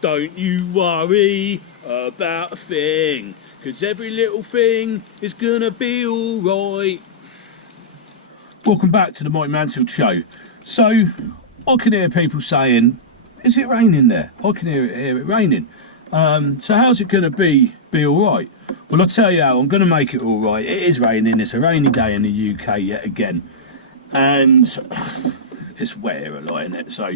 Don't you worry about a thing, 'cause every little thing is gonna be alright. Welcome back to the Mike Mansfield show. So, I can hear people saying, is it raining there? I can hear it raining. So how's it gonna be alright? Well, I'll tell you how, I'm gonna make it alright. It is raining, it's a rainy day in the UK yet again. And it's wet here a lot, isn't it? So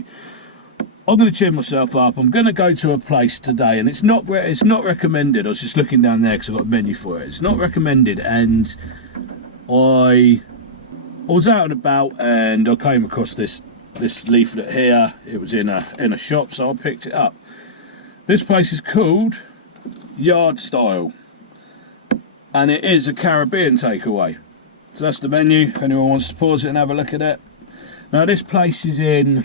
I'm going to cheer myself up. I'm going to go to a place today, and it's not recommended. I was just looking down there because I've got a menu for it. It's not recommended, and I was out and about, and I came across this leaflet here. It was in a shop, so I picked it up. This place is called Yard Style, and it is a Caribbean takeaway. So that's the menu, if anyone wants to pause it and have a look at it. Now this place is in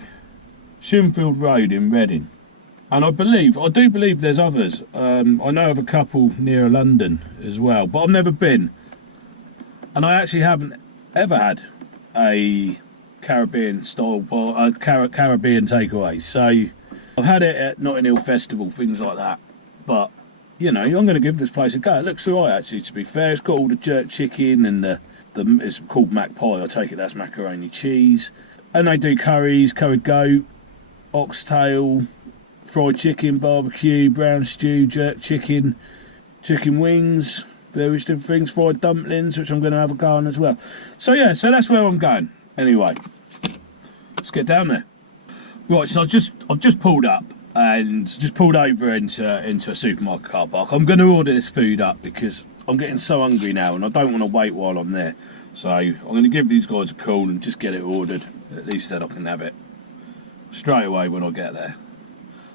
Mansfield Road in Reading. And I do believe there's others. I know of a couple near London as well, but I've never been. And I actually haven't ever had a Caribbean style bar, Caribbean takeaway. So I've had it at Notting Hill Festival, things like that. But, you know, I'm going to give this place a go. It looks alright actually, to be fair. It's got all the jerk chicken and it's called mac pie. I take it that's macaroni cheese, and they do curries, curried goat, oxtail, fried chicken, barbecue, brown stew, jerk chicken, chicken wings, various different things, fried dumplings, which I'm going to have a go on as well. So yeah, so that's where I'm going. Anyway, let's get down there. Right, so I've just pulled up and just pulled over into a supermarket car park. I'm going to order this food up because I'm getting so hungry now, and I don't want to wait while I'm there. So I'm going to give these guys a call and just get it ordered. At least then I can have it straight away when I get there.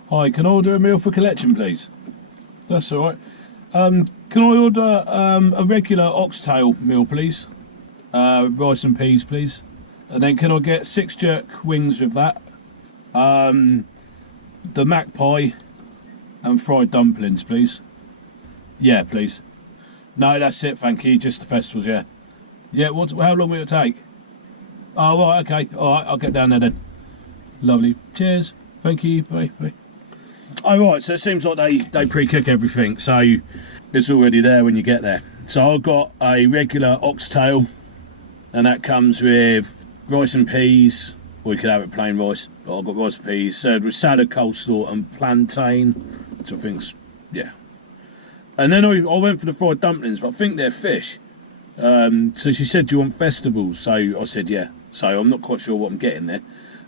Hi, can I order a meal for collection, please? That's all right. Can I order a regular oxtail meal, please? Rice and peas, please. And then can I get 6 jerk wings with that? The mac pie and fried dumplings, please. Yeah, please. No, that's it, thank you. Just the festivals, yeah. Yeah, how long will it take? Oh, right, okay. All right, I'll get down there then. Lovely. Cheers. Thank you. Bye. Bye. All right, so it seems like they pre-cook everything, so it's already there when you get there. So I've got a regular oxtail, and that comes with rice and peas, or you could have it plain rice, but I've got rice and peas served with salad, coleslaw, and plantain, which I think's, yeah. And then I went for the fried dumplings, but I think they're fish. So she said, do you want festivals? So I said, yeah. So I'm not quite sure what I'm getting there.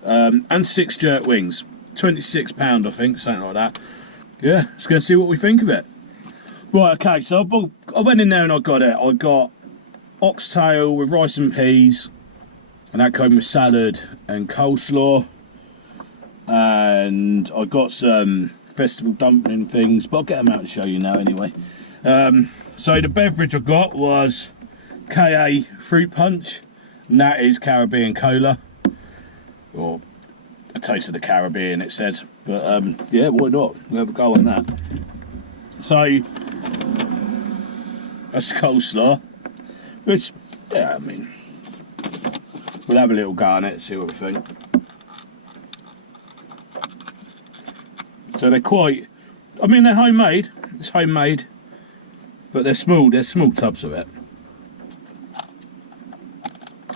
And 6 jerk wings. £26, I think, something like that. Yeah, let's go and see what we think of it. Right, okay, so I went in there and I got it. I got oxtail with rice and peas, and that came with salad and coleslaw. And I got some festival dumpling things, but I'll get them out and show you now anyway. So the beverage I got was KA fruit punch, and that is Caribbean cola, or a taste of the Caribbean it says, but yeah, why not, we'll have a go on that. So that's coleslaw, which, yeah, I mean, we'll have a little go on it, see what we think. So they're quite, I mean, they're homemade, it's homemade, but they're small tubs of it.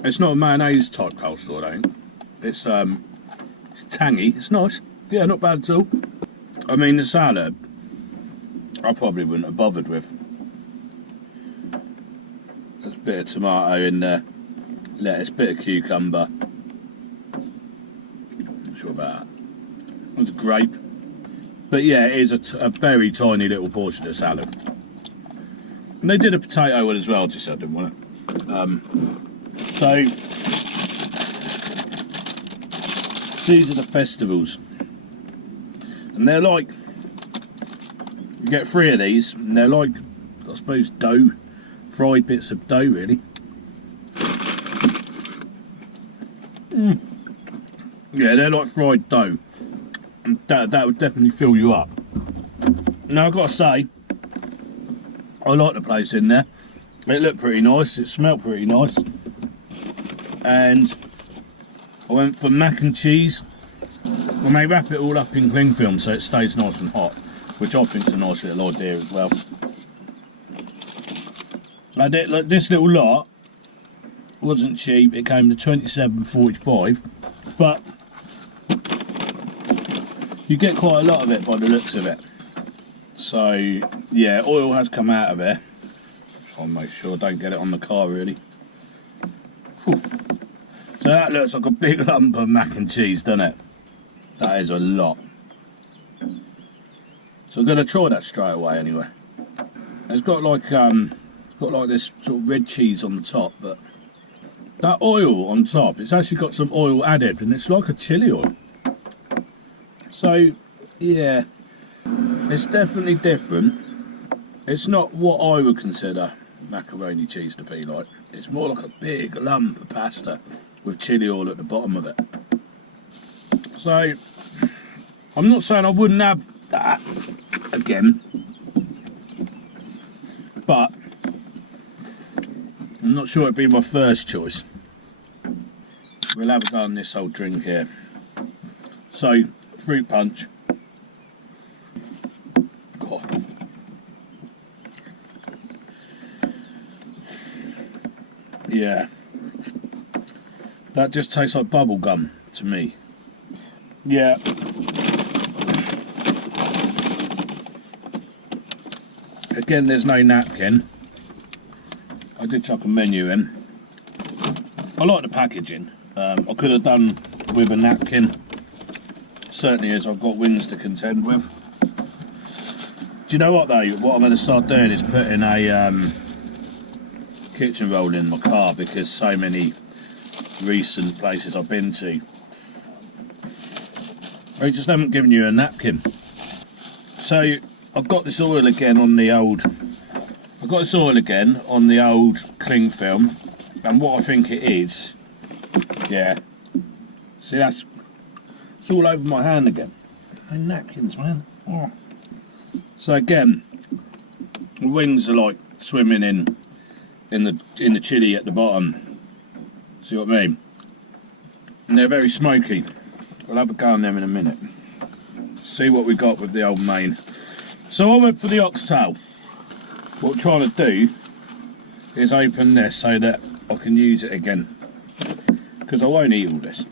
It's not a mayonnaise type coleslaw, I think. It's tangy, it's nice. Yeah, not bad at all. I mean, the salad, I probably wouldn't have bothered with. There's a bit of tomato in there, lettuce, bit of cucumber. Not sure about that. It's a grape. But yeah, it is a very tiny little portion of salad. And they did a potato one as well, just so I didn't want it. So these are the festivals, and they're like, you get 3 of these, and they're like, I suppose, dough, fried bits of dough, really. Yeah, they're like fried dough. That would definitely fill you up. Now I've got to say, I like the place in there. It looked pretty nice, it smelled pretty nice. And I went for mac and cheese When they wrap it all up in cling film so it stays nice and hot, which I think is a nice little idea as well. Like this little lot wasn't cheap, it came to £27.45, but you get quite a lot of it by the looks of it. So yeah, oil has come out of there. Try and make sure I don't get it on the car really. Whew. So that looks like a big lump of mac and cheese, doesn't it? That is a lot. So I'm going to try that straight away anyway. It's got like this sort of red cheese on the top, but that oil on top, it's actually got some oil added, and it's like a chili oil. So yeah, it's definitely different. It's not what I would consider macaroni cheese to be like. It's more like a big lump of pasta with chili oil at the bottom of it. So I'm not saying I wouldn't have that again, but I'm not sure it'd be my first choice. We'll have a go on this old drink here. So, fruit punch. God. Yeah, that just tastes like bubble gum to me. Yeah. Again, there's no napkin. I did chuck a menu in. I like the packaging. I could have done with a napkin. Certainly, as I've got wings to contend with. Do you know what though? What I'm going to start doing is putting a kitchen roll in my car, because so many recent places I've been to, they just haven't given you a napkin. So I've got this oil again on the old. I've got this oil again on the old cling film, and what I think it is, yeah. See, it's all over my hand again. No napkins, man. Oh. So again, the wings are like swimming in the chili at the bottom. See what I mean? And they're very smoky. We'll have a go on them in a minute. See what we got with the old main. So I went for the oxtail. What I'm trying to do is open this so that I can use it again, because I won't eat all this.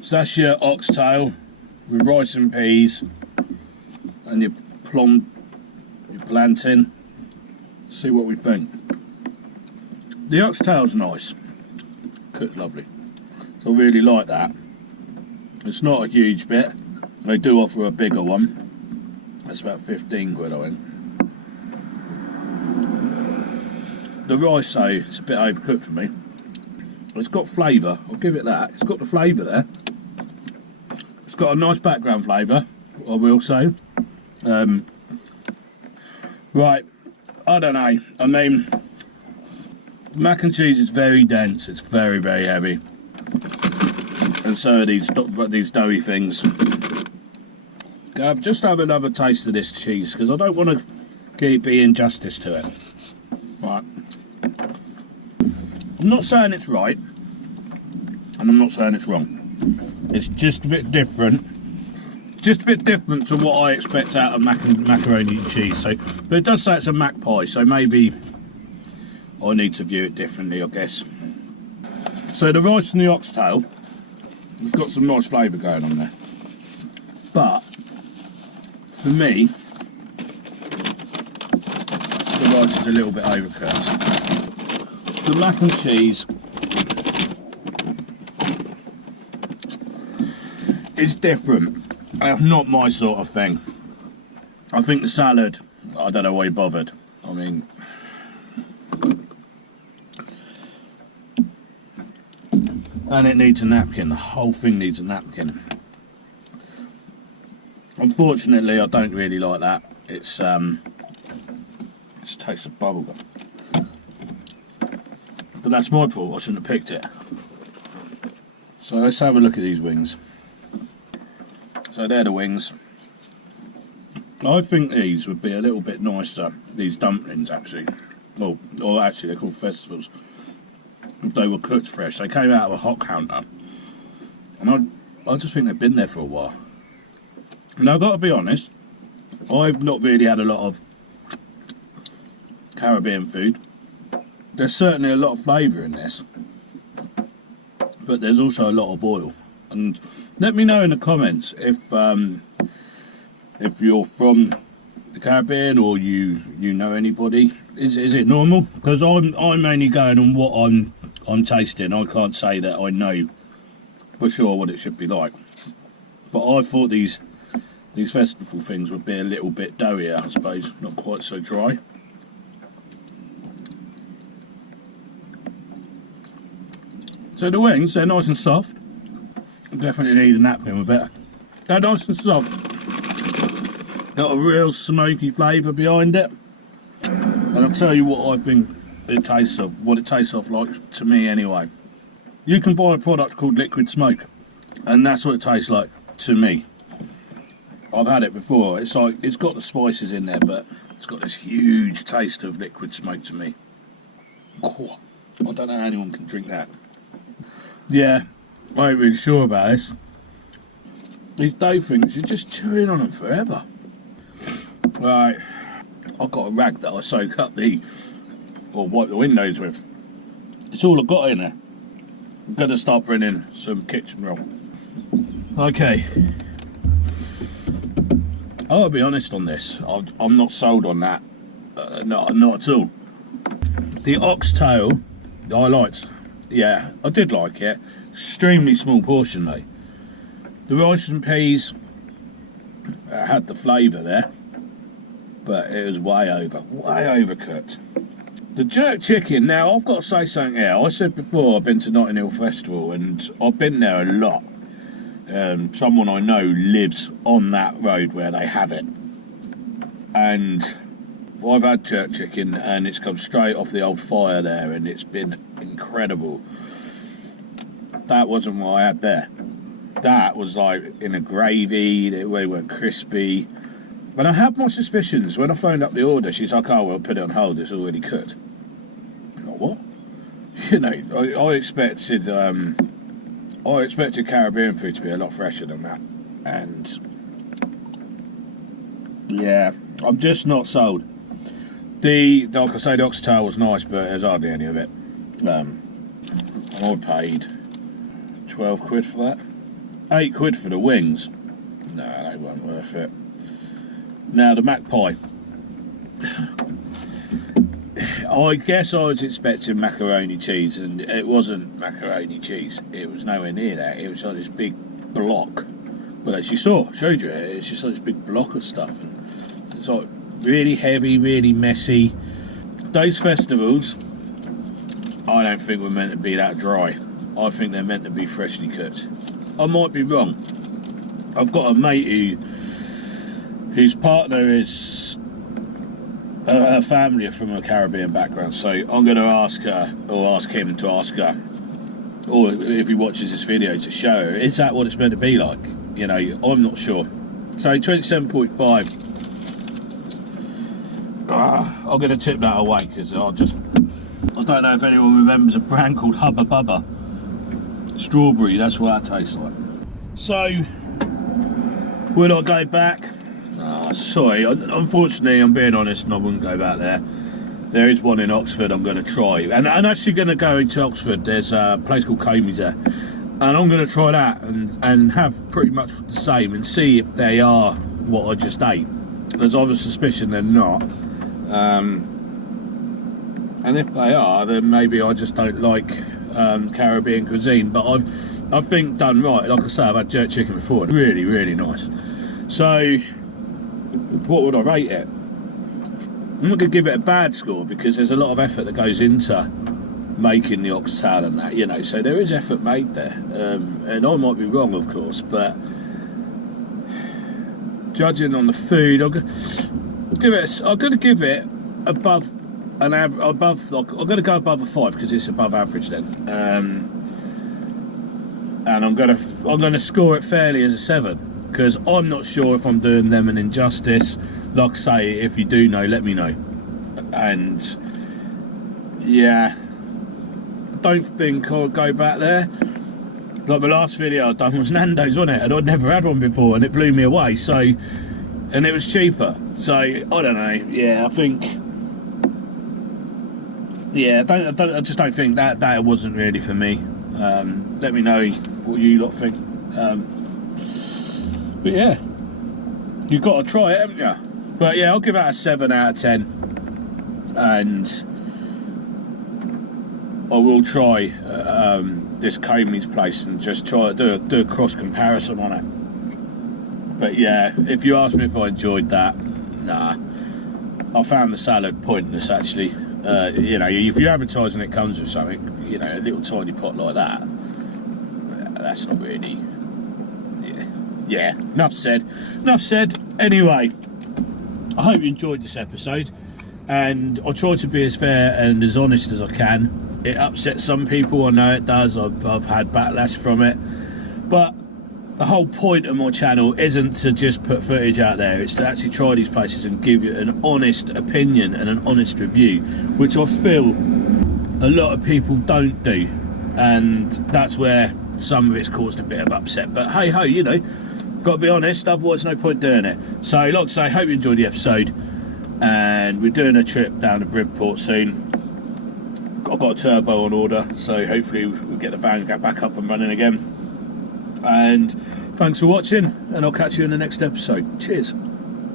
So that's your oxtail with rice and peas and your plantain. See what we think. The oxtail's nice, cooked lovely, so I really like that. It's not a huge bit. They do offer a bigger one. That's about 15 quid, I think. The rice though, it's a bit overcooked for me. It's got flavour, I'll give it that. It's got the flavour there. It's got a nice background flavour, I will say. Right, I don't know. I mean, mac and cheese is very dense. It's very, very heavy. And so are these doughy things. Just have another taste of this cheese, because I don't want to keep being injustice to it. Right. I'm not saying it's right, and I'm not saying it's wrong. It's just a bit different. Just a bit different to what I expect out of macaroni and cheese. So, but it does say it's a mac pie, so maybe I need to view it differently, I guess. So the rice and the oxtail, we've got some nice flavour going on there. But for me, the rice is a little bit overcooked. The mac and cheese is different. Not my sort of thing. I think the salad, I don't know why you bothered. I mean, and it needs a napkin. The whole thing needs a napkin. Unfortunately, I don't really like that. It tastes of bubblegum. But that's my fault. I shouldn't have picked it. So let's have a look at these wings. So they're the wings. I think these would be a little bit nicer, these dumplings actually. Well, or actually they're called festivals. If they were cooked fresh. They came out of a hot counter. and I just think they've been there for a while. Now, I've got to be honest, I've not really had a lot of Caribbean food. There's certainly a lot of flavour in this, but there's also a lot of oil. And let me know in the comments if you're from the Caribbean or you know anybody. Is it normal? Because I'm only going on what I'm tasting. I can't say that I know for sure what it should be like. But I thought these festival things would be a little bit doughier, I suppose, not quite so dry. So the wings, they're nice and soft. Definitely need a napkin with it. They're nice and soft. Got a real smoky flavour behind it. And I'll tell you what I think it tastes of, what it tastes of like to me anyway. You can buy a product called liquid smoke, and that's what it tastes like to me. I've had it before. It's like, it's got the spices in there, but it's got this huge taste of liquid smoke to me. Oh, I don't know how anyone can drink that. Yeah, I ain't really sure about this. These dough things, you're just chewing on them forever. Right, I've got a rag that I soak up or wipe the windows with. It's all I've got in there. I'm going to start bringing some kitchen roll. Okay. I'll be honest on this, I'm not sold on that. Not at all. The oxtail, I liked. Yeah, I did like it. Extremely small portion though. The rice and peas had the flavour there, but it was way overcooked. The jerk chicken, now I've got to say something here. I said before I've been to Notting Hill Festival and I've been there a lot. Someone I know lives on that road where they have it. And I've had jerk chicken and it's come straight off the old fire there and it's been incredible. That wasn't what I had there. That was like in a gravy, they weren't crispy. And I had my suspicions. When I phoned up the order, she's like, oh, well, put it on hold, it's already cooked. I'm like, what? You know, I expected Caribbean food to be a lot fresher than that. And yeah, I'm just not sold. Like I say, the oxtail was nice, but there's hardly any of it. I paid 12 quid for that. 8 quid for the wings. No, they weren't worth it. Now the magpie. I guess I was expecting macaroni cheese, and it wasn't macaroni cheese. It was nowhere near that. It was like this big block. Well, as you showed you, it's just like this big block of stuff, and it's like really heavy, really messy. Those festivals, I don't think were meant to be that dry. I think they're meant to be freshly cooked. I might be wrong. I've got a mate whose partner is her family are from a Caribbean background, so I'm going to ask her, or ask him to ask her, or if he watches this video, to show her, is that what it's meant to be like? You know, I'm not sure. So 27.45. I'm going to tip that away because I don't know if anyone remembers a brand called Hubba Bubba strawberry. That's what that tastes like. So will I go back? Sorry, unfortunately, I'm being honest, and I wouldn't go back there. There is one in Oxford I'm going to try, and I'm actually going to go into Oxford. There's a place called Comey's there, and I'm going to try that and have pretty much the same and see if they are what I just ate. Because I have a suspicion they're not, and if they are, then maybe I just don't like Caribbean cuisine. But I think done right. Like I say, I've had jerk chicken before. Really, really nice. So what would I rate it? I'm not going to give it a bad score because there's a lot of effort that goes into making the oxtail and that, you know, so there is effort made there, and I might be wrong, of course, but judging on the food, I'm going to give it above an above. I'm going to go above a 5 because it's above average then, and I'm going to score it fairly as a 7. Because I'm not sure if I'm doing them an injustice. Like I say, if you do know, let me know. And yeah, I don't think I'll go back there. Like the last video I done was Nando's, wasn't it? And I'd never had one before, and it blew me away. So, and it was cheaper. So I don't know. Yeah, I think. Yeah, I just don't think that wasn't really for me. Let me know what you lot think. But yeah, you've got to try it, haven't you? But yeah, I'll give it a 7 out of 10, and I will try this Comey's place and just try to do a cross comparison on it. But yeah, if you ask me if I enjoyed that, nah, I found the salad pointless actually. You know, if you're advertising it comes with something, you know, a little tiny pot like that, that's not really. Yeah, enough said. Anyway, I hope you enjoyed this episode, and I'll try to be as fair and as honest as I can. It upsets some people, I know it does. I've had backlash from it, but the whole point of my channel isn't to just put footage out there. It's to actually try these places and give you an honest opinion and an honest review, which I feel a lot of people don't do, and that's where some of it's caused a bit of upset. But hey ho, you know, got to be honest, otherwise no point doing it. So like I say, hope you enjoyed the episode, and we're doing a trip down to Bridport soon. I've got a turbo on order, so hopefully we'll get the van back up and running again. And thanks for watching, and I'll catch you in the next episode. Cheers.